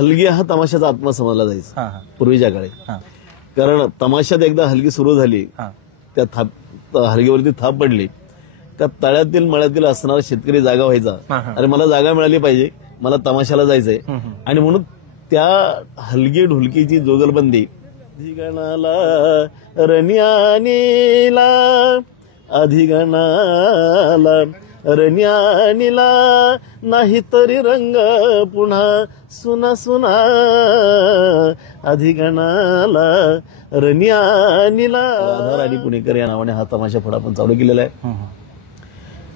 हलगी हा तमाशाचा आत्मा समजला जायचा पूर्वीच्या काळी. कारण तमाशात एकदा हलगी सुरू झाली, त्या हलगीवरती थाप पडली, त्या तळ्यातील मळ्यातील असणारा शेतकरी जागा व्हायचा. अरे मला जागा मिळाली पाहिजे, मला तमाशाला जायचंय. आणि म्हणून त्या हलगी ढोलकीची जोगलबंदी अधिगणाला रण्यानीला अधिगणाला रण्यानीला नाही तरी रंग पुन्हा सुना सुना अधिगणाला रण्यानीला. आधार आणि पुणेकर या नावाने हा तमाशा फड आपण चालू केलेला आहे.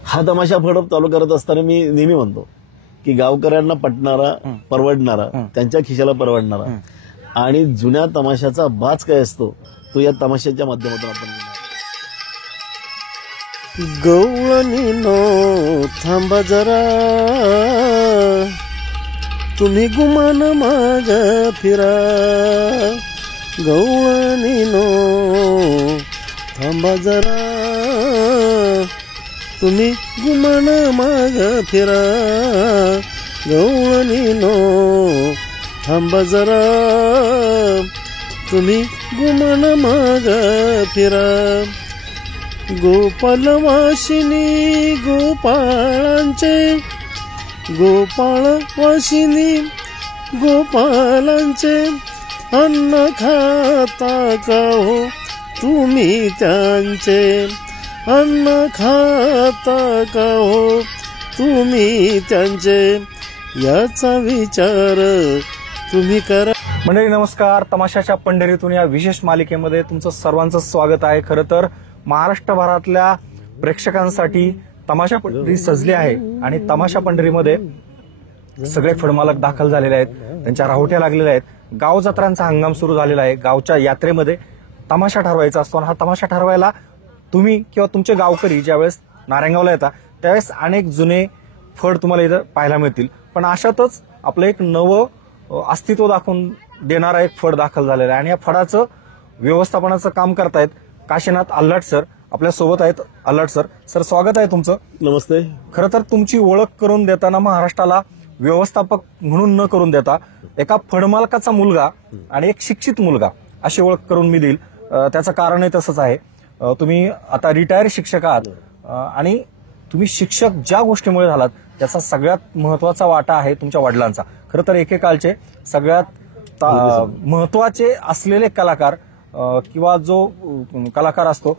हा तमाशा फड चालू करत असताना मी नेहमी म्हणतो की गावकऱ्यांना पटणारा, परवडणारा, त्यांच्या खिशाला परवडणारा आणि जुन्या तमाशाचा बाज काय असतो तो या तमाशाच्या माध्यमातून आपण गवळणीनो थांबा जरा, तुम्ही गुमान माझ्या फिरा. गवळणीनो थांबा जरा, तुम्ही गुमान माझ्या फिरा. गवळणीनो थांबा जरा, तुम्ही गुमान माझ्या फिरा. गोपाल वाशिनी गोपाळांचे, गोपाळ वाशिनी गोपालांचे अन्न खाता का हो तुम्ही त्यांचे. अन्न खाता का हो तुम्ही त्यांचे, याचा विचार तुम्ही करा. मंडळी नमस्कार. तमाशाच्या पंढरीतून या विशेष मालिकेमध्ये तुमचं सर्वांचं स्वागत आहे. खरं तर महाराष्ट्रभरातल्या प्रेक्षकांसाठी तमाशा पंढरी सजली आहे आणि तमाशा पंढरीमध्ये सगळे फडमालक दाखल झालेले आहेत, त्यांच्या राहोट्या लागलेल्या आहेत. गाव जत्रांचा हंगाम सुरू झालेला आहे. गावच्या यात्रेमध्ये तमाशा ठरवायचा असतो आणि हा तमाशा ठरवायला तुम्ही किंवा तुमचे गावकरी ज्यावेळेस नारायणगावला येतात त्यावेळेस अनेक जुने फड तुम्हाला इथं पाहायला मिळतील. पण अशातच आपलं एक नवं अस्तित्व दाखवून देणारा एक फड दाखल झालेला आहे आणि या फडाचं व्यवस्थापनाचं काम करतायत काशीनाथ आल्हाट सर. आपल्या सोबत आहेत आल्हाट सर. सर स्वागत आहे तुमचं. नमस्ते. खरं तर तुमची ओळख करून देताना महाराष्ट्राला व्यवस्थापक म्हणून न करून देता एका फडमालकाचा मुलगा आणि एक शिक्षित मुलगा अशी ओळख करून मी देईल. त्याचं कारणही तसंच आहे. तुम्ही आता रिटायर शिक्षक आहात आणि तुम्ही शिक्षक ज्या गोष्टीमुळे झालात त्याचा सगळ्यात महत्वाचा वाटा आहे तुमच्या वडिलांचा. खरं तर एकेकाळचे सगळ्यात महत्वाचे असलेले कलाकार किंवा जो कलाकार असतो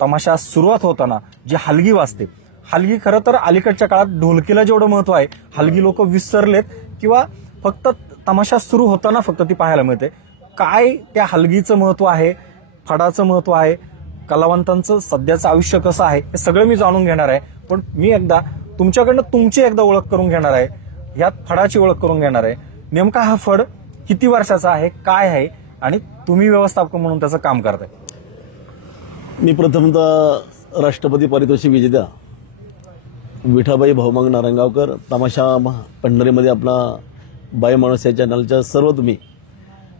तमाशा सुरुवात होताना जी हलगी वाजते, हलगी खरं तर अलीकडच्या काळात ढोलकीला जेवढं महत्व आहे हलगी लोक विसरलेत किंवा फक्त तमाशा सुरू होताना फक्त ती पाहायला मिळते. काय त्या हलगीचं महत्व आहे, फडाचं महत्व आहे, कलावंतांचं सध्याचं आयुष्य कसं आहे हे सगळं मी जाणून घेणार आहे. पण मी एकदा तुमच्याकडनं तुमची एकदा ओळख करून घेणार आहे, ह्यात फडाची ओळख करून घेणार आहे. नेमका हा फड किती वर्षाचा आहे, काय आहे आणि तुम्ही व्यवस्थापक म्हणून त्याचं काम करताय. मी प्रथमतः राष्ट्रपती पारितोषिक विजेत्या विठाबाई भाऊमांग नारायणगावकर तमाशा पंढरीमध्ये आपला बाई माणूस या चॅनलच्या सर्व तुम्ही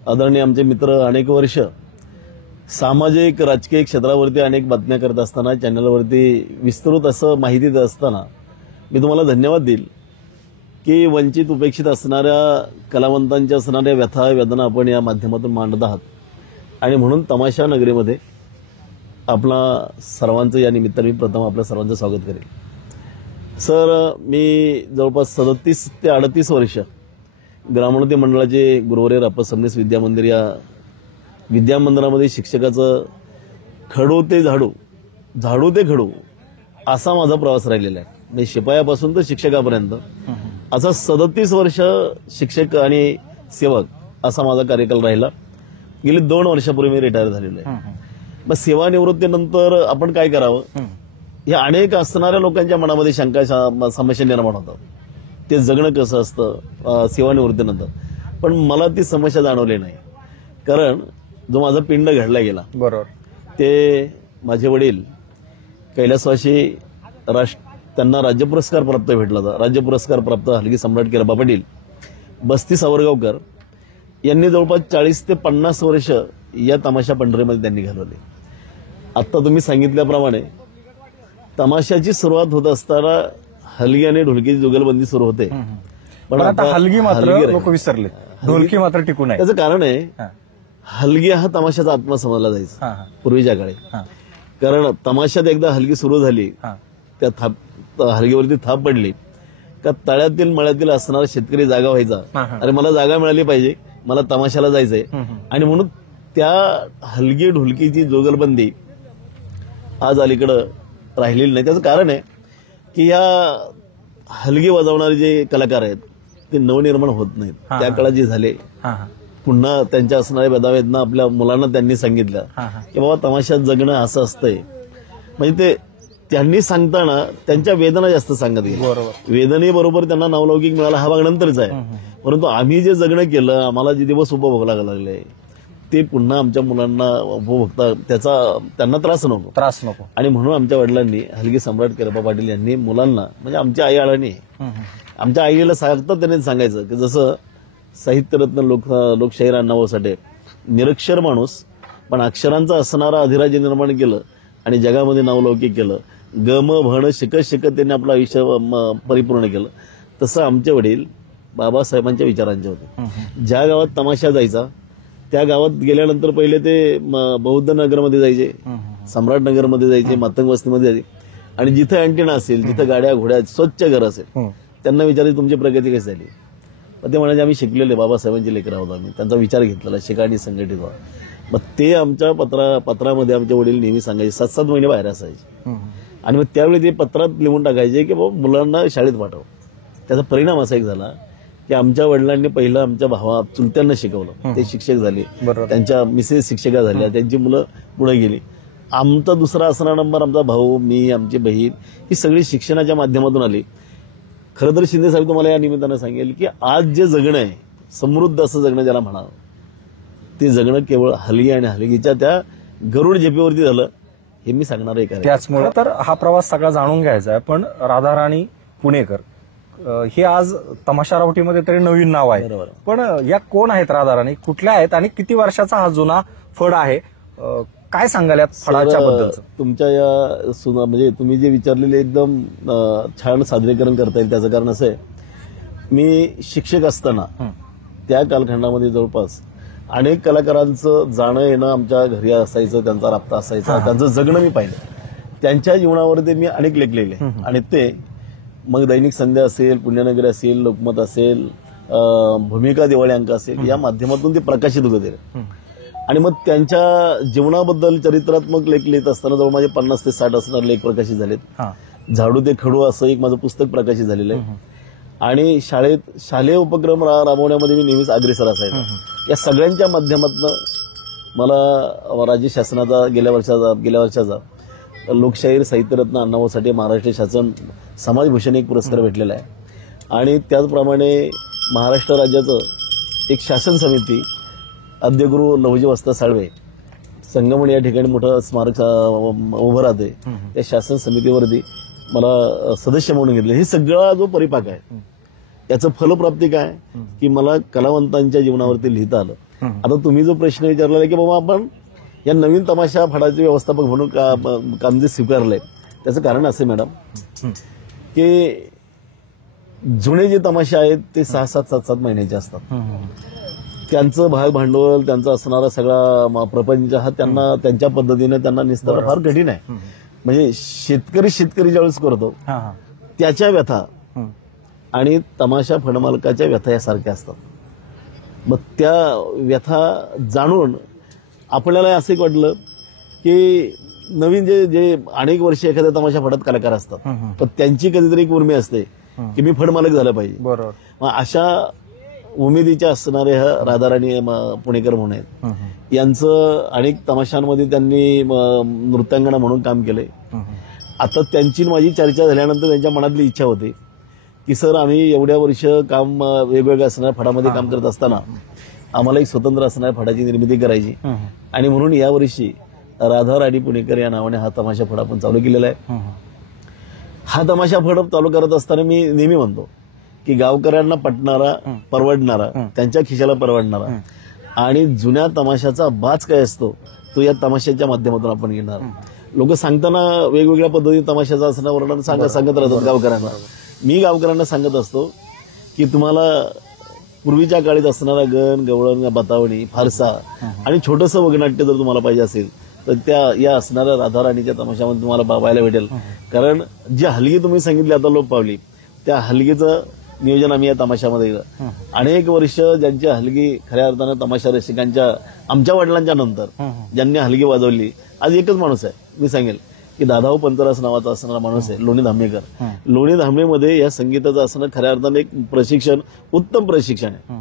आदरणीय आमचे मित्र अनेक वर्ष सामाजिक राजकीय क्षेत्रावरती अनेक बातम्या करत असताना चॅनलवरती विस्तृत असं माहिती देत असताना मी तुम्हाला धन्यवाद देईल की वंचित उपेक्षित असणाऱ्या कलावंतांच्या असणाऱ्या व्यथा वेदना आपण या माध्यमातून मांडत आहात आणि म्हणून तमाशा नगरीमध्ये आपला सर्वांचं या निमित्ताने मी प्रथम आपल्या सर्वांचं स्वागत करेल. सर मी जवळपास 37 ते 38 वर्ष ग्रामोन्नती मंडळाचे गुरुवर्य सबनीस विद्यामंदिर या विद्यामंदिरामध्ये शिक्षकाचं खडू ते झाडू, झाडू ते खडू असा माझा प्रवास राहिलेला आहे. म्हणजे शिपायापासून तर शिक्षकापर्यंत असा 37 वर्ष शिक्षक आणि सेवक असा माझा कार्यकाल राहिला. गेली 2 वर्षापूर्वी मी रिटायर झालेलो आहे. मग सेवानिवृत्तीनंतर आपण काय करावं या अनेक असणाऱ्या लोकांच्या मनामध्ये शंका समस्या निर्माण होतात. ते जगणं कसं असतं सेवानिवृत्तीनंतर. पण मला ती समस्या जाणवली नाही. कारण जो माझा पिंड घडला गेला बरोबर ते माझे वडील कैलासवासी त्यांना राज्य पुरस्कार प्राप्त भेटला होता. राज्य पुरस्कार प्राप्त हलगी सम्राट किरबा पाटील बस्ती सावरगावकर यांनी जवळपास 40 ते 50 वर्ष या तमाशा पंढरीमध्ये त्यांनी घालवले. आता तुम्ही सांगितल्याप्रमाणे तमाशाची सुरुवात होत असताना हलगी आणि ढोलकीची जुगलबंदी सुरू होते. पण आता हलगी मात्र हलगी लोक विसरले, ढोलकी मात्र टिकून आहे. त्याचं कारण आहे हा, हलगी हा तमाशाचा आत्मा समजला जायचा हा, हा, पूर्वीच्या काळी. हा, कारण तमाशात एकदा हलगी सुरू झाली, हा. त्या हलगीवरती थाप पडली का तळ्यातील मळ्यातील असणारा शेतकरी जागा व्हायचा. हा, हा. अरे मला जागा मिळाली पाहिजे, मला तमाशाला जायचंय. हम्म. आणि म्हणून त्या हलगी ढोलकीची जोगलबंदी आज अलीकडं राहिलेली नाही. त्याचं कारण आहे की या हलगी वाजवणारे जे कलाकार आहेत ते नवनिर्माण होत नाहीत. हा, त्या हा. काळात जे झाले हा, हा, पुन्हा त्यांच्या असणाऱ्या वेदावेदना आपल्या मुलांना त्यांनी सांगितलं हा, हा. की बाबा तमाशात जगणं असं असतंय. म्हणजे ते त्यांनी सांगताना त्यांच्या वेदना जास्त सांगत गेले. बरोबर. वेदनेबरोबर त्यांना नावलौकिक मिळाला हा भाग नंतरच आहे. परंतु आम्ही जे जगणं केलं, आम्हाला जे दिवस उपभोगायला लागले ते पुन्हा आमच्या मुलांना उपभोगता त्याचा त्यांना त्रास नको. त्रास नको. आणि म्हणून आमच्या वडिलांनी हलगी सम्राट किरबा पाटील यांनी मुलांना म्हणजे आमच्या आई आळांनी आमच्या आईला सारखं त्यांनी सांगायचं की जसं साहित्यरत्न लोकशाहीर अण्णाभाऊ साठे निरक्षर माणूस पण अक्षरांचा असणारा अधिराज्य निर्माण केलं आणि जगामध्ये नावलौकिक केलं. गम भण शिकत शिकत त्यांनी आपलं आयुष्य परिपूर्ण केलं. तसं आमचे वडील बाबासाहेबांच्या विचारांचे होते. ज्या गावात तमाशा जायचा त्या गावात गेल्यानंतर पहिले ते बौद्ध नगरमध्ये जायचे, सम्राट नगरमध्ये जायचे, मातंग वस्तीमध्ये जायचे. आणि जिथं अँटिना असेल, जिथं गाड्या घोड्या स्वच्छ घर असेल त्यांना विचारायचे तुमची प्रगती कशी झाली. मग ते म्हणायचे आम्ही शिकलेले बाबासाहेबांचे लेकर आहोत, आम्ही त्यांचा विचार घेतलेला शिकाणी संघटित व्हा. मग ते आमच्या पत्रामध्ये आमचे वडील नेहमी सांगायचे 7-7 महिने बाहेर असायचे. आणि मग त्यावेळी ते पत्रात लिहून टाकायचे की बाबा मुलांना शाळेत पाठव. त्याचा परिणाम असा एक झाला की आमच्या वडिलांनी पहिलं आमच्या चुलत्यांना शिकवलं, ते शिक्षक झाले, त्यांच्या मिसेस शिक्षिका झाल्या, त्यांची मुलं पुढे गेली. आमचा दुसरा असणारा नंबर आमचा भाऊ, मी, आमची बहीण ही सगळी शिक्षणाच्या माध्यमातून आली. खरं तर शिंदे साहेब तुम्हाला या निमित्तानं सांगेल की आज जे जगणं आहे समृद्ध असं जगणं ज्याला म्हणावं ते जगणं केवळ हलगी आणि हलगीच्या त्या गरुड झेपेवरती झालं हे मी सांगणार आहे. त्याचमुळे तर हा प्रवास सगळा जाणून घ्यायचा आहे. पण राधाराणी पुणेकर हे आज तमाशा रावटीमध्ये तरी नवीन नाव आहे. बरोबर. पण या कोण आहेत राधाराणी, कुठल्या आहेत आणि किती वर्षाचा हा जुना फड आहे, काय सांगाल या फळाच्या बद्दल? तुमच्या या म्हणजे तुम्ही जे विचारलेले एकदम छान सादरीकरण करता येईल. त्याचं कारण असं आहे मी शिक्षक असताना त्या कालखंडामध्ये जवळपास अनेक कलाकारांचं जाणं येणं आमच्या घरी असायचं, त्यांचा राबता असायचा, त्यांचं जगणं मी पाहिलं. त्यांच्या जीवनावरती मी अनेक लेखलेले आणि ते मग दैनिक संध्या असेल, पुण्यनगरी असेल, लोकमत असेल, भूमिका दिवाळी अंक असेल या माध्यमातून ते प्रकाशित होते. आणि मग त्यांच्या जीवनाबद्दल चरित्रात्मक लेख लिहित असताना जवळ माझे 50 ते 60 असणारे लेख प्रकाशित झालेत. झाडू ते खडू असं एक माझं पुस्तक प्रकाशित झालेलं आहे. आणि शालेय उपक्रम राबवण्यामध्ये मी नेहमीच अग्रेसर असायचो. या सगळ्यांच्या माध्यमातून मला राज्य शासनाचा गेल्या वर्षाचा लोकशाहीर साहित्यरत्न अण्णाभाऊ साठे महाराष्ट्र शासन समाजभूषण एक पुरस्कार भेटलेला आहे. आणि त्याचप्रमाणे महाराष्ट्र राज्याचं एक शासन समिती अध्यगुरू लहुजी वस्ता साळवे संगमण या ठिकाणी मोठं स्मारक उभं राहते. त्या शासन समितीवरती मला सदस्य म्हणून घेतले. हे सगळा जो परिपाक आहे याचं फलप्राप्ती काय की मला कलावंतांच्या जीवनावरती लिहिता आलं. आता तुम्ही जो प्रश्न विचारला की बाबा आपण या नवीन तमाशा फडाचे व्यवस्थापक म्हणून काम जे स्वीकारलंय त्याचं कारण असं मॅडम की जुने जे तमाशे आहेत ते 6-7 महिन्याचे असतात. त्यांचं भाग भांडवल त्यांचा असणारा सगळा प्रपंच हा त्यांना त्यांच्या पद्धतीने त्यांना निस्तार फार कठीण आहे. म्हणजे शेतकरी ज्यावेळेस करतो त्याच्या व्यथा आणि तमाशा फडमालकाच्या व्यथा यासारख्या असतात. मग त्या व्यथा जाणून आपल्याला असं वाटलं की नवीन जे अनेक वर्ष एखाद्या तमाशा फडात कलाकार असतात पण त्यांची कधीतरी एक उर्मी असते की मी फडमालक झालं पाहिजे. बरोबर. मग अशा उमेदीच्या असणारे राधाराणी पुणेकर म्हणून आहेत. यांचं अनेक तमाशांमध्ये त्यांनी नृत्यांगना म्हणून काम केलंय. आता त्यांची माझी चर्चा झाल्यानंतर त्यांच्या मनातली इच्छा होती की सर आम्ही एवढ्या वर्ष काम वेगवेगळ्या असणाऱ्या फडामध्ये काम करत असताना आम्हाला एक स्वतंत्र असणाऱ्या फडाची निर्मिती करायची आणि म्हणून यावर्षी राधाराणी पुणेकर या नावाने हा तमाशा फड आपण चालू केलेला आहे. हा तमाशा फड चालू करत असताना मी नेहमी म्हणतो की गावकऱ्यांना पटणारा, परवडणारा, त्यांच्या खिशाला परवडणारा आणि जुन्या तमाशाचा बाज काय असतो तो या तमाशाच्या माध्यमातून आपण घेणार. लोक सांगताना वेगवेगळ्या पद्धतीने तमाशाचा असणं वर्णन सांगत राहतात गावकऱ्यांना. मी गावकऱ्यांना सांगत असतो की तुम्हाला पूर्वीच्या काळात असणारा गण गवळण बतावणी फारसा आणि छोटंसं वगनाट्य जर तुम्हाला पाहिजे असेल तर त्या या असणाऱ्या राधाराणीच्या तमाशामध्ये तुम्हाला पाहायला भेटेल. कारण जी हलगी तुम्ही सांगितली आता लोप पावली, त्या हलगीचं नियोजन आम्ही या तमाशामध्ये केलं. अनेक वर्ष ज्यांची हलगी खऱ्या अर्थानं तमाशा रसिकांच्या आमच्या वडिलांच्या नंतर ज्यांनी हलगी वाजवली, आज एकच माणूस आहे. मी सांगेल की दादाभाऊ पंतरास नावाचा असणारा माणूस आहे, लोणी धामणेकर. लोणी धामणेमध्ये या संगीताचं असणं खऱ्या अर्थानं एक प्रशिक्षण, उत्तम प्रशिक्षण आहे.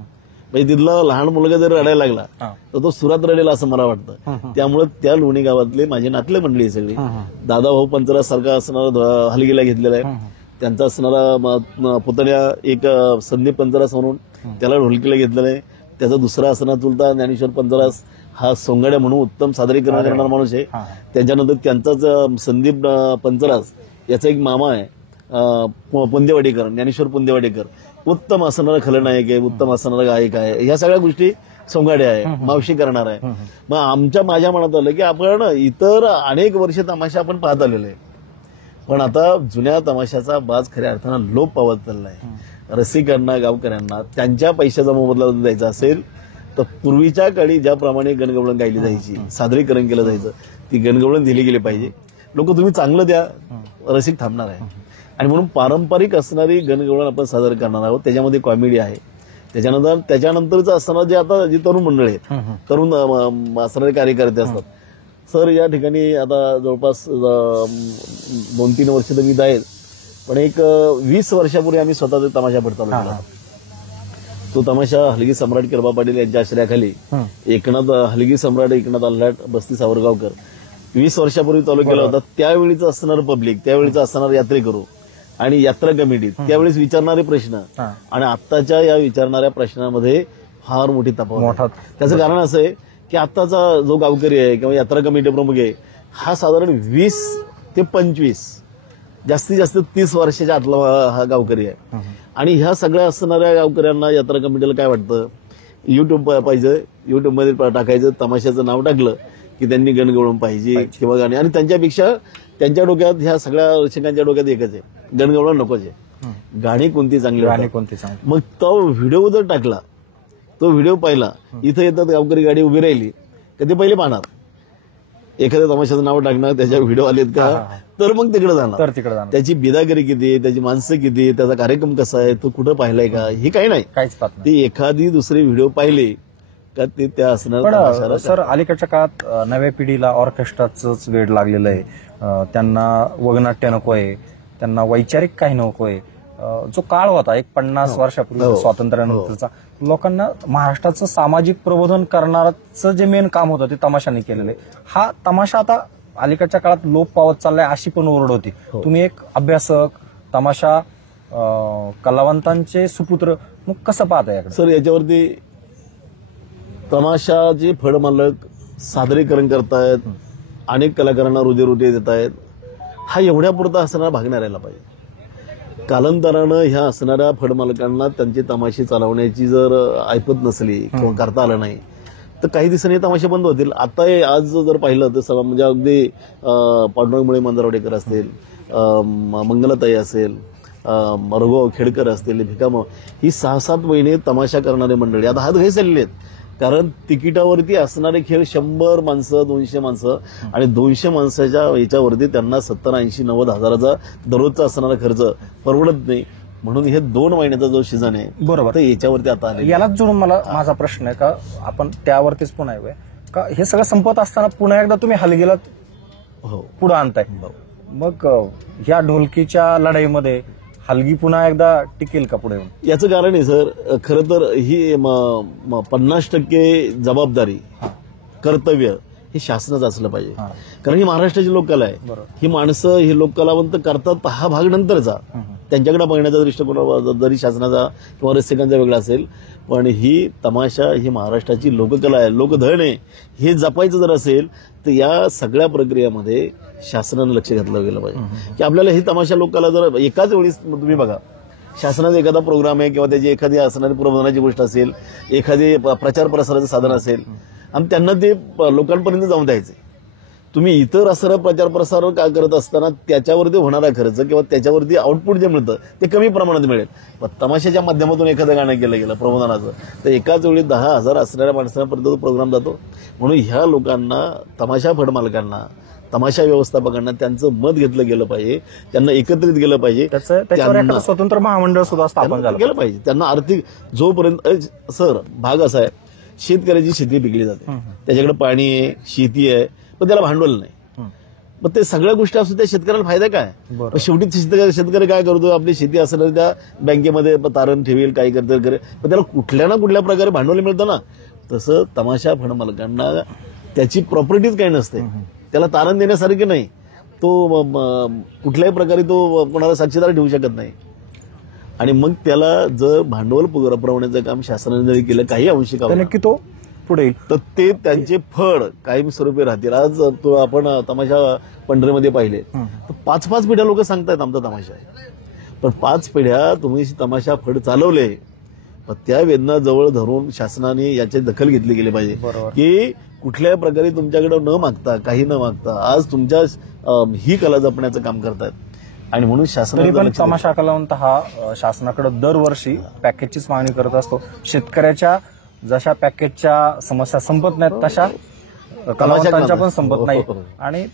म्हणजे तिथला लहान मुलगा जर रडायला लागला तर तो सुरात रडेला असं मला वाटतं. त्यामुळे त्या लोणी गावातले माझे नातले मंडळी सगळी दादाभाऊ पंतरास सारखा असणारा हलगीला घेतलेला आहे. त्यांचा असणारा पुतण्या एक संदीप पंतरास म्हणून त्याला ढोलकीला घेतलेला आहे. त्याचा दुसरा असणारा चुलता ज्ञानेश्वर पंतरास हा सोंगाड्या म्हणून उत्तम सादरीकरण करणारा माणूस आहे. त्याच्यानंतर त्यांचाच संदीप पंतरास याचा एक मामा आहे पुंदेवाडीकर, ज्ञानेश्वर पुंदेवाडीकर, उत्तम असणारा खलनायक आहे, उत्तम असणारा गायक आहे. ह्या सगळ्या गोष्टी सोंगाड्या आहे, मावशी करणार आहे. मग माझ्या मनात आलं की आपण इतर अनेक वर्ष तमाशा आपण पाहत आलेलो आहे, पण आता जुन्या तमाशाचा बाज खऱ्या अर्थानं लोप पावत चालला आहे. रसिकांना, गावकऱ्यांना त्यांच्या पैशाचा मोबदला द्यायचा असेल तर पूर्वीच्या काळी ज्याप्रमाणे गणगवळण गायली जायची, सादरीकरण केलं जायचं, ती गणगवळण दिली गेली पाहिजे. लोक तुम्ही चांगलं द्या, रसिक थांबणार आहे. आणि म्हणून पारंपरिक असणारी गणगवळण आपण सादर करणार आहोत. त्याच्यामध्ये कॉमेडी आहे. त्याच्यानंतरचं असणारं जे आता जी तरुण मंडळी आहेत, तरुण असणारे कार्यकर्ते असतात. सर या ठिकाणी आता जवळपास 2-3 वर्ष तर मी आहेत, पण एक 20 वर्षापूर्वी आम्ही स्वतः तमाशा भरता केला. तो तमाशा हलगी सम्राट किरबा पाटील यांच्या आश्रयाखाली हलगी सम्राट एकनाथ आल्हाट बस्ती सावरगावकर 20 वर्षापूर्वी चालू केला होता. त्यावेळीच असणारं पब्लिक, त्यावेळीच असणारं यात्रेकरू आणि यात्रा कमिटी, त्यावेळेस विचारणारे प्रश्न आणि आत्ताच्या या विचारणाऱ्या प्रश्नामध्ये फार मोठी तफावत. त्याचं कारण असं आहे की आत्ताचा जो गावकरी आहे किंवा यात्रा कमिटी प्रमुख आहे हा साधारण 20 ते 25 जास्तीत जास्त 30 वर्षाच्या आतला हा गावकरी आहे. आणि ह्या सगळ्या असणाऱ्या गावकऱ्यांना यात्रा कमिटीला काय वाटतं, युट्यूब पाहिजे, युट्यूबमध्ये टाकायचं, तमाशाचं नाव टाकलं की त्यांनी गणगवळण पाहिजे किंवा गाणी. आणि त्यांच्यापेक्षा त्यांच्या डोक्यात, ह्या सगळ्या रसिकांच्या डोक्यात एकच आहे, गणगवळण नकोच आहे, गाणी कोणती चांगली. मग तो व्हिडिओ जर टाकला, तो व्हिडिओ पाहिला, इथं येतात गावकरी गाडी उभी राहिली का ते पहिले पाहणार, एखाद्या तमाशाचं नाव टाकणार, त्याच्या व्हिडिओ आलेत का, तर मग तिकडे जाणार. त्याची बिदागरी किती, त्याची माणसं किती, त्याचा कार्यक्रम कसा आहे, तो कुठं पाहिलाय का, हे काही नाही. ती एखादी दुसरी व्हिडिओ पाहिले का ते त्या असणार. सर अलीकडच्या काळात नव्या पिढीला ऑर्केस्ट्राच वेड लागलेलं आहे. त्यांना वगनाट्य नको आहे, त्यांना वैचारिक काही नको आहे. जो काळ होता एक 50 वर्षापूर्वी स्वातंत्र्यानंतरचा, लोकांना महाराष्ट्राचं सामाजिक प्रबोधन करणारचं जे मेन काम होतं ते तमाशाने केलेलं आहे. हा तमाशा आता अलीकडच्या काळात लोप पावत चाललाय अशी पण ओरड होती. तुम्ही एक अभ्यासक, तमाशा कलावंतांचे सुपुत्र, मग कसं पाहता याकडे? सर याच्यावरती तमाशाचे फळमालक सादरीकरण करतायत, अनेक कलाकारांना रोजीरोटी देत आहेत. हा एवढ्या पुरता असणारा भाग नाही राहिला पाहिजे. कालांतरानं ह्या असणाऱ्या फळमालकांना त्यांचे तमाशे चालवण्याची जर ऐपत नसली किंवा करता आलं नाही तर काही दिवसांनी तमाशे बंद होतील. आता आज जर पाहिलं तर सगळं म्हणजे अगदी पांडुरंगमुळे मंदारवाडेकर असतील, मंगलाताई असेल, रघुभाऊ खेडकर असतील, भिकाम, ही 6-7 महिने तमाशा करणारे मंडळी आता हात घाई आहेत. कारण तिकिटावरती असणारे खेळ 100 माणसं, 200 माणसं, आणि 200 माणसाच्या याच्यावरती त्यांना 70-80-90 हजाराचा दररोजचा असणारा खर्च परवडत नाही. म्हणून हे 2 महिन्याचा जो सीझन आहे, बरोबर, तर याच्यावरती आता आले. यालाच जोडून मला माझा प्रश्न आहे का आपण त्यावरतीच पुन्हा येऊया का, हे सगळं संपत असताना पुन्हा एकदा तुम्ही हलगीला पुढे आणताय, मग या ढोलकीच्या लढाईमध्ये हलगी पुन्हा एकदा टिकेल का पुढे? याचं कारण आहे सर, खरं तर ही 50% जबाबदारी, कर्तव्य हे शासनाचं असलं पाहिजे. कारण ही महाराष्ट्राची लोककला आहे. ही माणसं, ही लोककलावंत करतात हा भाग नंतरचा, त्यांच्याकडे बघण्याचा दृष्टिकोन जरी शासनाचा किंवा रसिकांचा वेगळा असेल, पण ही तमाशा ही महाराष्ट्राची लोककला आहे, लोकधन आहे. हे जपायचं जर असेल तर या सगळ्या प्रक्रियेमध्ये शासनानं लक्ष घातलं गेलं पाहिजे की आपल्याला ही तमाशा लोककला जर एकाच वेळी, तुम्ही बघा शासनाचा एखादा प्रोग्राम आहे किंवा त्याची एखादी असणारी प्रबोधनाची गोष्ट असेल, एखादी प्रचार प्रसाराचं साधन असेल, आणि त्यांना ते लोकांपर्यंत जाऊन द्यायचे, तुम्ही इतर असं प्रचार प्रसार का करत असताना त्याच्यावरती होणारा खर्च किंवा त्याच्यावरती आउटपुट जे मिळतं ते कमी प्रमाणात मिळेल. पण तमाशाच्या माध्यमातून एखादं गाणं केलं गेलं प्रबोधनाचं तर एकाच वेळी 10,000 असणाऱ्या माणसांपर्यंत तो प्रोग्राम जातो. म्हणून ह्या लोकांना, तमाशा फड मालकांना, तमाशा व्यवस्थापकांना त्यांचं मत घेतलं गेलं पाहिजे, त्यांना एकत्रित गेलं पाहिजे, त्याच्यावर एखादं स्वतंत्र महामंडळ सुद्धा स्थापन झालं केलं पाहिजे. त्यांना आर्थिक जोपर्यंत सर भाग असा आहे, शेतकऱ्याची शेती पिकली जाते, त्याच्याकडे पाणी आहे, शेती आहे, पण त्याला भांडवल नाही. मग ते सगळ्या गोष्टी असू त्या शेतकऱ्याला फायदा काय? पण शेवटी शेतकरी काय करतो, आपली शेती असणार त्या बँकेमध्ये तारण ठेवेल, काही करता करे, पण त्याला कुठल्या ना कुठल्या प्रकारे भांडवल मिळतं ना. तसं तमाशा फंड मालकांना त्याची प्रॉपर्टीज काही नसते, त्याला तारण देण्यासारखे नाही, तो कुठल्याही प्रकारे तो कोणाला साक्षीदार ठेवू शकत नाही. आणि मग त्याला जर भांडवल पुरवण्याचं काम शासनाने जरी केलं काही अंशी का नक्की तो पुढे येईल, तर ते त्यांचे फळ कायमस्वरूपी राहतील. आज तो आपण तमाशा पंढरीमध्ये पाहिले तर 5-5 पिढ्या लोक सांगतायत आमचा तमाशा आहे, पण 5 पिढ्या तुम्ही तमाशा फड चालवले, त्या वेदना जवळ धरून शासनाने याची दखल घेतली गेली पाहिजे की कुठल्याही प्रकारे तुमच्याकडे न मागता, काही न मागता आज तुमच्या ही कला जपण्याचं काम करतायत. आणि म्हणून शासनाने पण तमाशा कलावंत हा शासनाकडे दरवर्षी पॅकेजचीच मागणी करत असतो. शेतकऱ्याच्या जशा पॅकेजच्या समस्या संपत नाहीत तशा कलावंतांच्या पण संपत नाही. आणि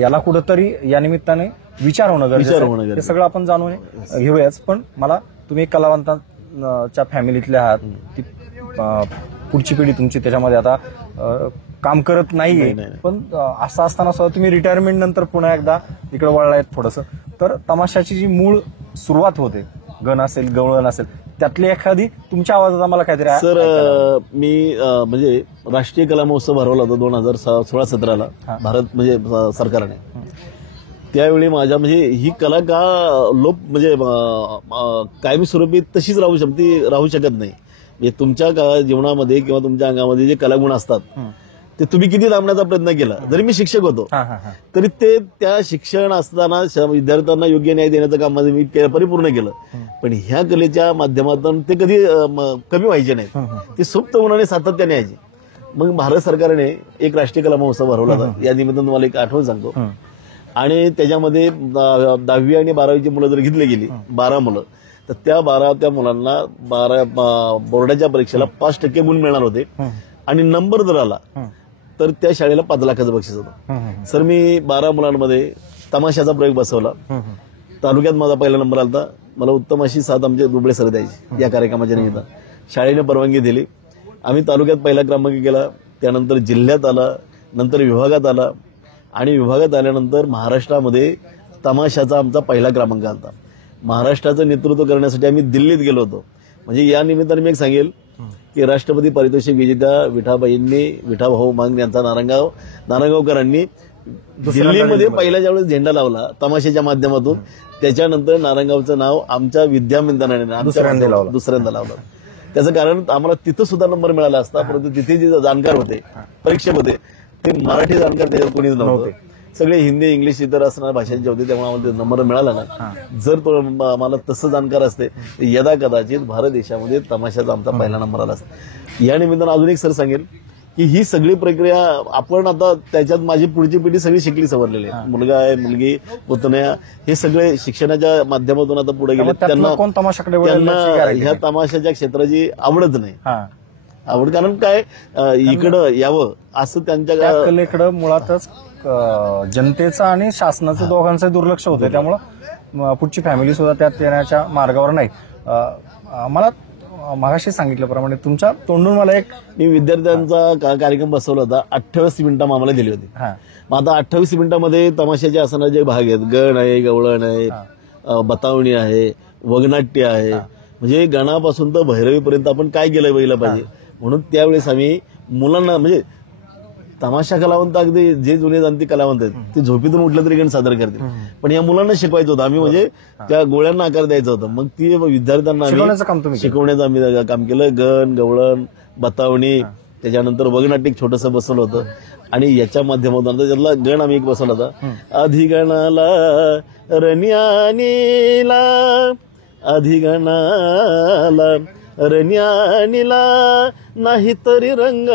याला कुठंतरी या निमित्ताने विचार होणं गरजेचं आहे. हे सगळं आपण जाणून घेऊयाच. पण मला तुम्ही कलावंतांच्या फॅमिलीतल्या आहात, ती पुढची पिढी तुमची त्याच्यामध्ये आता काम करत नाहीये, पण असं असताना सुद्धा तुम्ही रिटायरमेंट नंतर पुन्हा एकदा इकडे वळलायत थोडंसं. तर तमाशाची जी मूळ सुरुवात होते, गण असेल, गवळण असेल, त्यातली एखादी तुमच्या आवाजात आम्हाला काहीतरी. सर मी म्हणजे राष्ट्रीय कला महोत्सव भरवला होता 2016-17 भारत म्हणजे सरकारने. त्यावेळी माझ्या म्हणजे ही कला का लोप म्हणजे कायमस्वरूपी तशीच राहू शकत नाही. म्हणजे तुमच्या जीवनामध्ये किंवा तुमच्या अंगामध्ये जे कलागुण असतात ते तुम्ही किती दाबण्याचा प्रयत्न केला, जरी मी शिक्षक होतो तरी ते त्या शिक्षण असताना विद्यार्थ्यांना योग्य न्याय देण्याचं काम माझं मी परिपूर्ण केलं. पण ह्या कलेच्या माध्यमातून ते कधी कमी व्हायचे नाहीत, ते सुप्त उन्हाने सातत्याने यायचे. मग भारत सरकारने एक राष्ट्रीय कला महोत्सव भरवला होता. या निमित्तानं तुम्हाला एक आठवण सांगतो. आणि त्याच्यामध्ये 10वी आणि 12वीची मुलं जर घेतली गेली, 12 मुलं, तर त्या मुलांना 12 बोर्डाच्या परीक्षेला 5% गुण मिळणार होते. आणि नंबर जर आला तर त्या शाळेला 5 लाखाचं बक्षीस होतं. सर मी 12 मुलांमध्ये तमाशाचा प्रयोग बसवला. तालुक्यात माझा पहिला नंबर आला. मला उत्तम अशी साथ आमचे दुबळे सर द्यायची या कार्यक्रमाच्या निमित्त. शाळेने परवानगी दिली. आम्ही तालुक्यात पहिला क्रमांक केला, त्यानंतर जिल्ह्यात आला, नंतर विभागात आला, आणि विभागात आल्यानंतर महाराष्ट्रामध्ये तमाशाचा आमचा पहिला क्रमांक आला. महाराष्ट्राचं नेतृत्व करण्यासाठी आम्ही दिल्लीत गेलो होतो. म्हणजे या निमित्ताने मी एक सांगेल की राष्ट्रपती पारितोषिक विजेत्या विठाभाऊ मांग यांचा नारायणगावकरांनी दिल्लीमध्ये पहिल्या ज्यावेळेस झेंडा लावला तमाशाच्या माध्यमातून, त्याच्यानंतर नारायणगावचं नाव आमच्या विद्यामंदिराने दुसऱ्यांदा लावलं. त्याचं कारण आम्हाला तिथं सुद्धा नंबर मिळाला असता, परंतु तिथे जे जाणकार होते परीक्षेमध्ये ते मराठी जाणकार त्याच्यात कोणीच नव्हते. सगळे हिंदी, इंग्लिश, इतर असणाऱ्या भाषांचे होते, त्यामुळे आम्हाला नंबर मिळाला नाही. जर तो आम्हाला तसं जाणकार असते तर यदा कदाचित भारत देशामध्ये तमाशाचा आमचा पहिला नंबर आला असता. या निमित्तानं अजून एक सर सांगेल की ही सगळी प्रक्रिया आपण आता त्याच्यात माझी पुढची पिढी सगळी शिकली सवरलेली आहे. मुलगा आहे, मुलगी, पुतण्या, हे सगळे शिक्षणाच्या माध्यमातून आता पुढे गेले. त्यांना ह्या तमाशाच्या क्षेत्राची आवडच नाही. आवड कारण काय इकडं यावं असं त्यांच्या कलेकडं मुळातच जनतेचं आणि शासनाचं दोघांचं दुर्लक्ष होतं. त्यामुळं पुढची फॅमिली सुद्धा त्यात येण्याच्या मार्गावर नाही. मला मगाशी सांगितल्याप्रमाणे तुमच्या तोंडून मला एक मी विद्यार्थ्यांचा कार्यक्रम बसवला होता. 28 मिनिटं आम्हाला दिली होती. मग आता 28 मिनिटांमध्ये तमाशाचे असणारे जे भाग आहेत, गण आहे, गवळण आहे, बतावणी आहे, वगनाट्य आहे, म्हणजे गणापासून तर भैरवीपर्यंत आपण काय केलं बघितलं पाहिजे. म्हणून त्यावेळेस आम्ही मुलांना म्हणजे तमाशा कलावंत अगदी जे जुने जाणती कलावंत आहेत ते झोपेतून उठलं तरी गण सादर करतील, पण या मुलांना शिकवायचं होतं आम्ही, म्हणजे त्या गोळ्यांना आकार द्यायचा होता. मग ती विद्यार्थ्यांना शिकवण्याचं आम्ही काम केलं. गण, गवळण, बतावणी, त्याच्यानंतर वगनाट्य छोटंसं बसवलं होतं. आणि याच्या माध्यमातून त्यातला गण आम्ही एक बसवला होता. अधिगणाला रण्यानीला, अधिगणाला रण्यानीला, नाही तरी रंग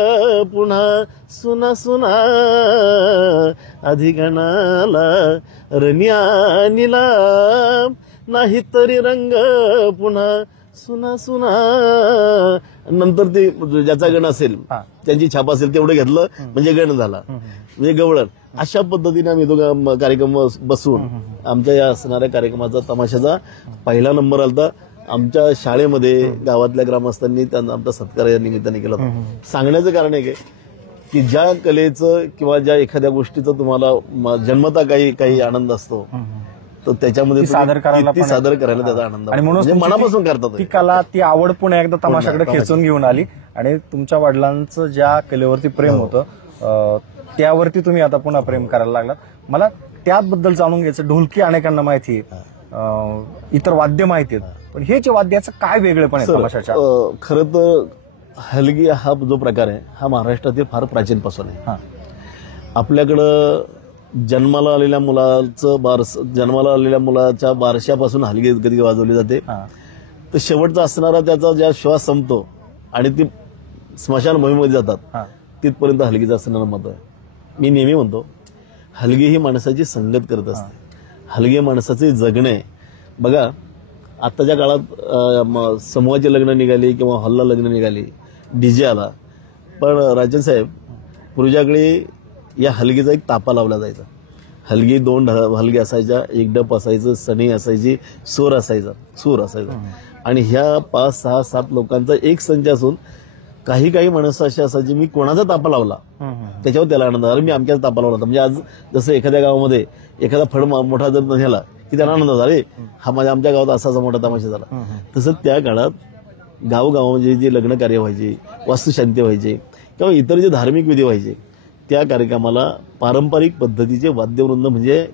पुन्हा सुना सुना, अधिगणाला रण्यानीला नाही तरी रंग पुन्हा सुना सुना. नंतर ते ज्याचा गण असेल त्यांची छाप असेल तेवढं घेतलं म्हणजे गण झाला, म्हणजे गवळण. अशा पद्धतीने आम्ही तो कार्यक्रम बसून आमच्या या असणाऱ्या कार्यक्रमाचा तमाशाचा पहिला नंबर आलता. आमच्या शाळेमध्ये गावातल्या ग्रामस्थांनी त्यांना आमचा सत्कार या निमित्ताने केला होता. सांगण्याचं कारण आहे की ज्या कलेचं किंवा ज्या एखाद्या गोष्टीचं तुम्हाला जन्मता काही आनंद असतो तर त्याच्यामध्ये ती सादर करायला ती सादर करायला त्याचा आनंद आणि म्हणून म्हणजे मनापासून करतात. ती कला, ती आवड पुन्हा एकदा तमाशाकडे खेचून घेऊन आली आणि तुमच्या वडिलांचं ज्या कलेवरती प्रेम होतं त्यावरती तुम्ही आता पुन्हा प्रेम करायला लागलात. मला त्याबद्दल जाणून घ्यायचं. ढोलकी अनेकांना माहिती आहे, इतर वाद्य माहिती आहेत, पण हे जे वाद्याचं काय वेगळेपण आहे तमाशाच्या? खरं तर हलगी हा जो प्रकार आहे हा महाराष्ट्रातील फार प्राचीन पासून आहे. आपल्याकडं जन्माला आलेल्या मुलाच्या बारशापासून हलगी कधी वाजवली जाते तर शेवटचा असणारा त्याचा ज्या श्वास संपतो आणि ती स्मशानभूमीमध्ये जातात तिथपर्यंत हलगीचं असणारं मत आहे. मी नेहमी म्हणतो हलगी ही माणसाची संगत करत असते, हलगी माणसाचे जगणे. बघा आत्ताच्या काळात समूहाची लग्न निघाली किंवा हॉलला लग्न निघाली, डीजे आला, पण राजन साहेब पूर्वीच्याकडे या हलगीचा एक तापा लावला जायचा. हलगी 2 हलगी असायच्या, एक डप असायचं, सणी असायची, सूर असायचा आणि ह्या 5, 6, 7 लोकांचा एक संच असून काही माणसं अशी असायची मी कोणाचा तापा लावला त्याच्यावर त्याला आनंद. अरे मी आमच्याच तापा लावला होता. म्हणजे आज जसं एखाद्या गावामध्ये एखादा फड मोठा जर झाला की त्यांना आनंद झाला, अरे हा माझ्या आमच्या गावात असाचा मोठा तमाशा झाला. तसं त्या काळात गावोगावामध्ये जे लग्न कार्य व्हायचे, वास्तुशांती व्हायचे किंवा इतर जे धार्मिक विधी व्हायचे त्या कार्यक्रमाला पारंपरिक पद्धतीचे वाद्यवृंद म्हणजे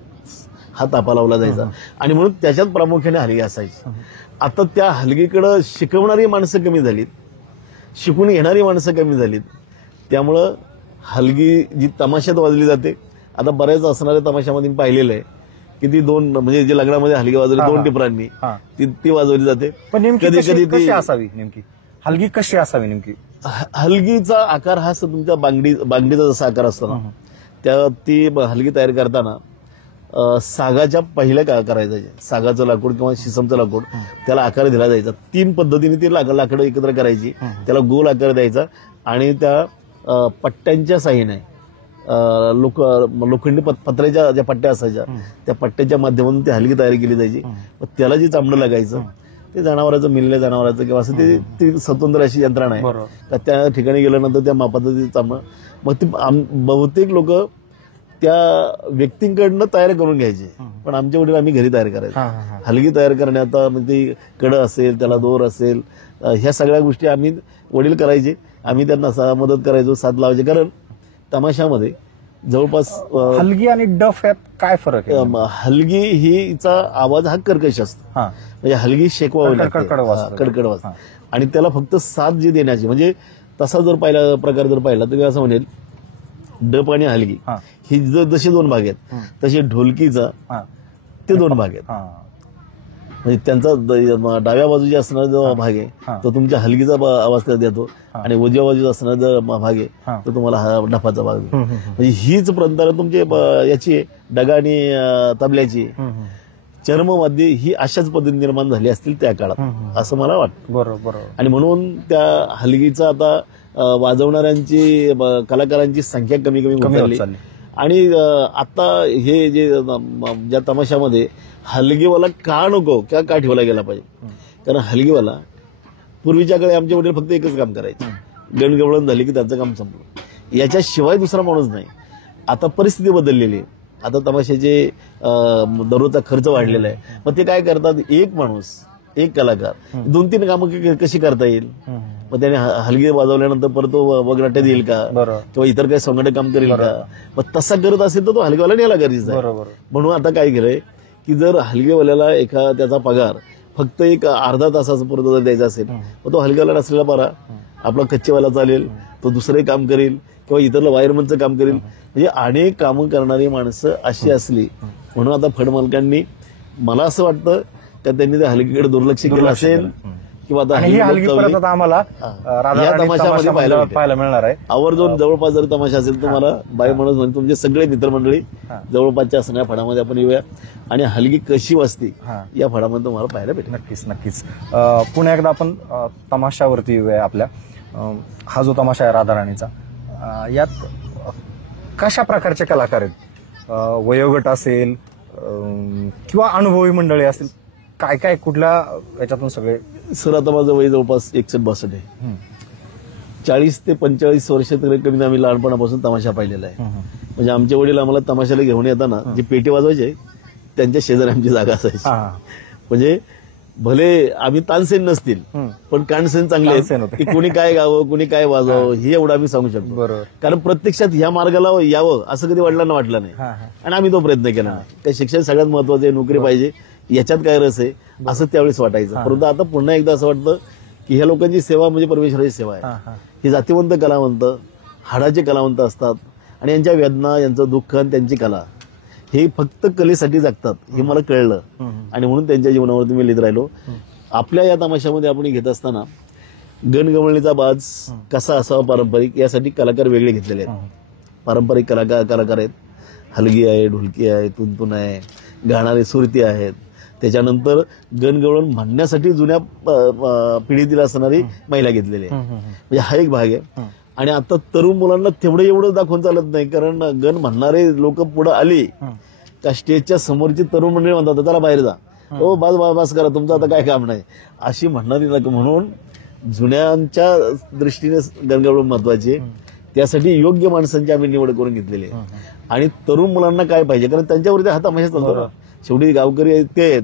हा तापा लावला जायचा आणि म्हणून त्याच्यात प्रामुख्याने हलगी असायची. आता त्या हलगीकडे शिकवणारी माणसं कमी झालीत, शिकून घेणारी माणसं कमी झालीत. त्यामुळं हलगी जी तमाशात वाजली जाते, आता बऱ्याच असणाऱ्या तमाशामध्ये मी पाहिलेलं आहे की ती 2 म्हणजे जे लग्नामध्ये हलगी वाजवली 2 टिपरांनी ती वाजवली जाते. पण नेमकी कशी असावी, नेमकी हलगी कशी असावी? नेमकी हलगीचा आकार हा तुमच्या बांगडीचा जसा आकार असतो ना, त्या ती हलगी तयार करताना सागाच्या पहिल्या करायचं, सागाचं लाकूड किंवा शिसमचं लाकूड त्याला आकार दिला जायचा. 3 पद्धतीने ती लाकडं एकत्र करायची, त्याला गोल आकार द्यायचा आणि त्या पट्ट्यांच्या साह्याने लोखंडी पत्र्याच्या ज्या पट्ट्या असायच्या त्या पट्ट्याच्या माध्यमातून ती हलगी तयार केली जायची. त्याला जे चामडं लागायचं ते जनावरांचं मिळल्या जनावरांचं किंवा असं ती स्वतंत्र अशी यंत्रणा आहे का त्या ठिकाणी गेल्यानंतर त्या मापाचं ते चामडं मग ती बहुतेक लोक त्या व्यक्तींकडनं तयार करून घ्यायचे, पण आमच्या वडील आम्ही घरी तयार करायचो. हलगी तयार करण्यात ती कडं असेल, त्याला दोर असेल, ह्या सगळ्या गोष्टी आम्ही वडील करायचे. आम्ही त्यांना मदत करायचो, साथ लावायचे. कारण तमाशामध्ये जवळपास हलगी आणि डफ यात काय फरक आहे? हलगी हिचा आवाज हा कर्कश असतो, म्हणजे हलगी शेकवावी लागते, कडकड वाजते आणि त्याला फक्त साथ जी देण्याची, म्हणजे तसा जर प्रकार जर पाहिला तर मी असं म्हणेल डप आणि हलगी ही जसे 2 भाग आहेत तसे ढोलकीचा ते 2 भाग आहेत. म्हणजे त्यांचा डाव्या बाजूचा असणारा जो भाग आहे तो तुमच्या हलगीचा आवाज देतो आणि उजव्या बाजूचा असणारा जो भाग आहे तो तुम्हाला हा डफाचा भाग. म्हणजे हीच प्रंतर तुमची याची डगा आणि तबल्याची चर्मवाद्य ही अशाच पद्धतीने निर्माण झाली असतील त्या काळात असं मला वाटतं. बरोबर. आणि म्हणून त्या हलगीचा आता वाजवणाऱ्यांची कलाकारांची संख्या कमी होत चालली आणि आता हे जे ज्या तमाशामध्ये हलगीवाला का नको का ठेवला गेला पाहिजे, कारण हलगीवाला पूर्वीच्याकडे आमच्या वडील फक्त एकच काम करायचे, गणगवळण झाली की त्यांचं काम संपलं, याच्याशिवाय दुसरा माणूस नाही. आता परिस्थिती बदललेली आहे. आता तमाशाचे दररोजचा खर्च वाढलेला आहे. मग ते काय करतात, एक माणूस एक कलाकार 2-3 कामं कशी करता येईल. मग त्याने हलगी वाजवल्यानंतर परत तो वगराट्यात येईल का किंवा इतर काही संघटक काम करेल का, मग तसा करत असेल तर तो हलगीवाला नेला गरजेचा आहे. म्हणून आता काय केलंय की जर हलगीवाल्याला त्याचा पगार फक्त एक अर्धा तासाचा पुरता जर द्यायचा असेल मग तो हलगीवाला नसलेला बरा आपला कच्चेवाला चालेल, तो दुसरे काम करेल किंवा इतरला वायरमनचं काम करेल. म्हणजे अनेक कामं करणारी माणसं अशी असली म्हणून आता फड मालकांनी मला असं वाटतं का त्यांनी त्या हलगीकडे दुर्लक्ष केलं असेल किंवा आता आणि ही हलगी परत आता आम्हाला राधा या राणी तमाशामध्ये पाहायला भेटेल. पाहायला मिळणार आहे. आवर्जून जवळपास जर तमाशा असेल तुम्हाला बाई माणूस म्हणजे तुमचे सगळे मित्रमंडळी जवळपासच्या असणाऱ्या फळामध्ये आपण येऊया आणि हलगी कशी वाजते या फळामध्ये तुम्हाला पाहायला भेटेल. नक्कीच नक्कीच. पुन्हा एकदा आपण तमाशावरती येऊया आपल्या. हा जो तमाशा आहे राधा राणीचा, यात कशा प्रकारचे कलाकार आहेत? वयोगट असेल किंवा अनुभवी मंडळी असेल, काय काय कुठल्या याच्यातून सगळे? सर आता माझं वय जवळपास 61-62 आहे. 40 ते 45 वर्ष तरी कमी आम्ही लहानपणापासून तमाशा पाहिलेला आहे. म्हणजे आमचे वडील आम्हाला तमाशाला घेऊन येताना जे पेटी वाजवायचे त्यांच्या शेजारी आमची जागा असायची. म्हणजे भले आम्ही तानसेन नसतील पण कानसेन चांगले आहेत की कुणी काय गावं कुणी काय वाजवावं हे एवढं आम्ही सांगू शकतो. बरोबर. कारण प्रत्यक्षात ह्या मार्गाला यावं असं कधी वडिलांना वाटलं नाही आणि आम्ही तो प्रयत्न केला नाही. काही शिक्षण सगळ्यात महत्वाचं आहे, नोकरी पाहिजे, याच्यात काय रस आहे असं त्यावेळेस वाटायचं. परंतु आता पुन्हा एकदा असं वाटतं की ह्या लोकांची सेवा म्हणजे परमेश्वराची सेवा आहे. ही जातीवंत कलावंत हाडाचे कलावंत असतात आणि यांच्या वेदना यांचं दुःख आणि त्यांची कला हे फक्त कलेसाठी जगतात हे मला कळलं आणि म्हणून त्यांच्या जीवनावरती मी लिहित राहिलो. आपल्या या तमाशामध्ये आपण घेत असताना गणगवळणीचा बाज कसा असावा पारंपरिक यासाठी कलाकार वेगळे घेतलेले आहेत. पारंपरिक कलाकार आहेत, हलगी आहे, ढोलकी आहे, तुंतुन आहे, गाणारे सुरती आहेत. त्याच्यानंतर गणगवळण म्हणण्यासाठी जुन्या पिढीतील असणारी महिला घेतलेली आहे. म्हणजे हा एक भाग आहे. आणि आता तरुण मुलांना तेवढं एवढं दाखवून चालत नाही, कारण गण म्हणणारे लोक पुढे आली का स्टेजच्या समोरची तरुण मंडळी म्हणतात त्याला बाहेर जा, ओ बास करा, तुमचं आता काय काम नाही अशी म्हणणारी नका. म्हणून जुन्यांच्या दृष्टीने गणगवळण महत्वाची आहे. त्यासाठी योग्य माणसांची आम्ही निवड करून घेतलेली आहे. आणि तरुण मुलांना काय पाहिजे, कारण त्यांच्यावरती हा तमाशा चालतो ना. शेवटी गावकरी आहेत ते आहेत,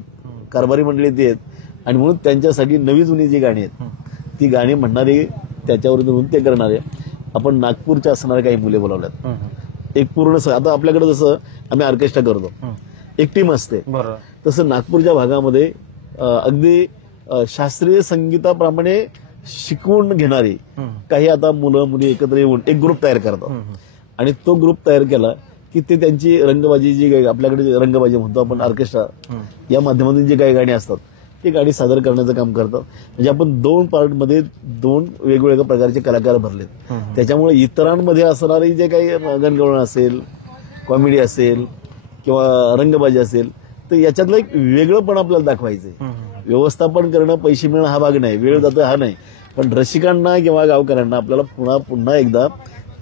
कारभारी मंडळी ते आहेत आणि म्हणून त्यांच्यासाठी नवी जुनी जी गाणी आहेत ती गाणी म्हणणारी त्याच्यावरती नृत्य करणारे आपण नागपूरच्या असणारे काही मुले बोलावल्यात. एक पूर्ण आता आपल्याकडे जसं आम्ही ऑर्केस्ट्रा करतो एक टीम असते तसं नागपूरच्या भागामध्ये अगदी शास्त्रीय संगीताप्रमाणे शिकवून घेणारी काही आता मुलं मुली एकत्र येऊन एक ग्रुप तयार करतात आणि तो ग्रुप तयार केला की ते त्यांची रंगबाजी जी आपल्याकडे रंगबाजी म्हणतो आपण ऑर्केस्ट्रा या माध्यमातून जी काही गाणी असतात ती गाणी सादर करण्याचं काम करतात. म्हणजे आपण 2 पार्टमध्ये 2 वेगवेगळ्या प्रकारचे कलाकार भरलेत. त्याच्यामुळे इतरांमध्ये असणारी जे काही गणगवळण असेल, कॉमेडी असेल किंवा रंगबाजी असेल तर याच्यातलं एक वेगळं पण आपल्याला दाखवायचंय. व्यवस्थापन करणं, पैसे मिळणं हा भाग नाही, वेळ जातो हा नाही, पण रसिकांना किंवा गावकऱ्यांना आपल्याला पुन्हा एकदा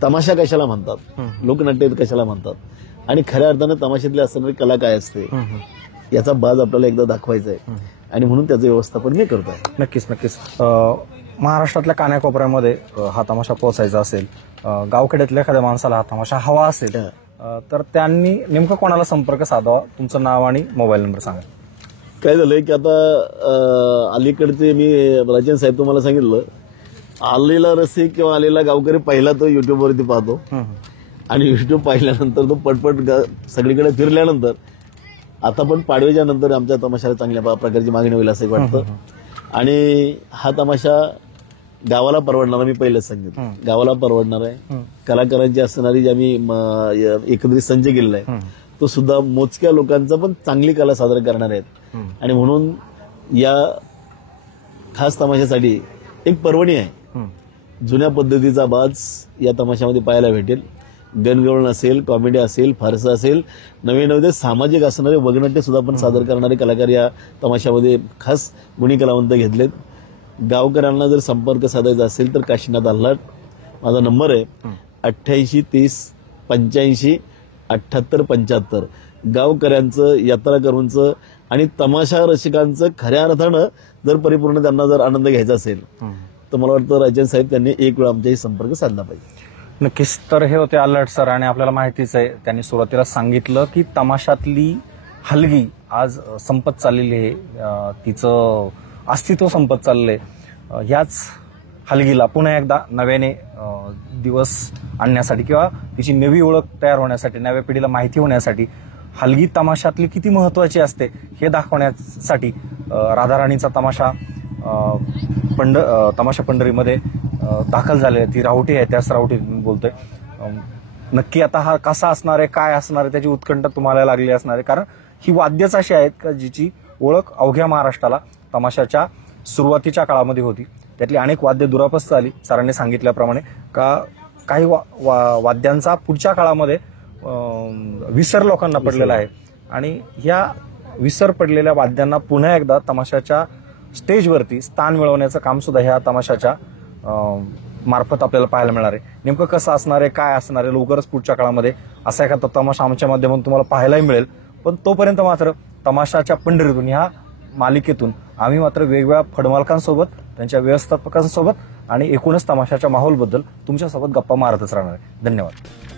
तमाशा कशाला म्हणतात, लोकनाट्य कशाला म्हणतात आणि खऱ्या अर्थानं तमाशातली असणारी कला काय असते याचा बाज आपल्याला एकदा दाखवायचा आहे आणि म्हणून त्याचं व्यवस्थापन मी करतोय. नक्कीच नक्कीच. महाराष्ट्रातल्या कानाकोपऱ्यामध्ये हा तमाशा पोहोचायचा असेल, गावखेड्यातल्या एखाद्या माणसाला हा तमाशा हवा असेल तर त्यांनी नेमकं कोणाला संपर्क साधावा? तुमचं नाव आणि मोबाईल नंबर सांगा. काय झालंय की आता अलीकडचे मी राजन साहेब तुम्हाला सांगितलं, आलेला रसिक किंवा आलेला गावकरी पहिला तो युट्यूबवरती पाहतो आणि युट्यूब पाहिल्यानंतर तो पटपट सगळीकडे फिरल्यानंतर आता पण पाडव्याच्या नंतर आमच्या तमाशाला चांगल्या प्रकारची मागणी होईल असं वाटतं. आणि हा तमाशा गावाला परवडणारा, मी पहिलेच सांगितलं गावाला परवडणार आहे. कलाकारांची असणारी जी आम्ही एकत्रित संच केलेला आहे तो सुद्धा मोजक्या लोकांचा पण चांगली कला सादर करणार आहेत. आणि म्हणून या खास तमाशासाठी एक पर्वणी आहे. जुन्या पद्धतीचा बाज या तमाशामध्ये पाहायला भेटेल. गणगवळण असेल, कॉमेडी असेल, फारसा असेल, नवे नवे सामाजिक असणारे वगनाट्य सुद्धा आपण सादर करणारे कलाकार या तमाशामध्ये खास गुणी कलावंत घेतलेत. गावकऱ्यांना जर संपर्क साधायचा असेल तर काशीनाथ आल्हाट माझा नंबर आहे 88 30 85 78 75. गावकऱ्यांचं, यात्राकरूंचं आणि तमाशा रसिकांचं खऱ्या अर्थानं जर परिपूर्ण त्यांना जर आनंद घ्यायचा असेल तर मला वाटतं राजन साहेब त्यांनी एक वेळ आमच्याशी संपर्क साधला पाहिजे. नक्कीच. तर हे होते आल्हाट सर आणि आपल्याला माहितीच आहे त्यांनी सुरुवातीला सांगितलं की तमाशातली हलगी आज संपत चाललेली आहे, तिचं अस्तित्व संपत चाललंय. ह्याच हलगीला पुन्हा एकदा नव्याने दिवस आणण्यासाठी किंवा तिची नवी ओळख तयार होण्यासाठी, नव्या पिढीला माहिती होण्यासाठी हलगी तमाशातली किती महत्वाची असते हे दाखवण्यासाठी राधा राणीचा तमाशा तमाशा पंढरीमध्ये दाखल झाले. ती रावटी आहे, त्याच रावटी बोलतोय. नक्की आता हा कसा असणार आहे, काय असणार आहे त्याची उत्कंठा तुम्हाला लागली असणार आहे, कारण ही वाद्यच अशी आहेत का जिची ओळख अवघ्या महाराष्ट्राला तमाशाच्या सुरुवातीच्या काळामध्ये होती त्यातली अनेक वाद्य दुरापस्त झाली. सरांनी सांगितल्याप्रमाणे का काही वाद्यांचा पुढच्या काळामध्ये विसर लोकांना पडलेला आहे आणि ह्या विसर पडलेल्या वाद्यांना पुन्हा एकदा तमाशाच्या स्टेजवरती स्थान मिळवण्याचं काम सुद्धा ह्या तमाशाच्या मार्फत आपल्याला पाहायला मिळणार आहे. नेमकं कसं असणार आहे, काय असणार आहे, लवकरच पुढच्या काळामध्ये असा एखादा तमाशा आमच्या माध्यमातून तुम्हाला पाहायलाही मिळेल. पण तोपर्यंत मात्र तमाशाच्या पंढरीतून ह्या मालिकेतून आम्ही मात्र वेगवेगळ्या फडमालकांसोबत, त्यांच्या व्यवस्थापकांसोबत आणि एकूणच तमाशाच्या माहोलबद्दल तुमच्यासोबत गप्पा मारतच राहणार आहे. धन्यवाद.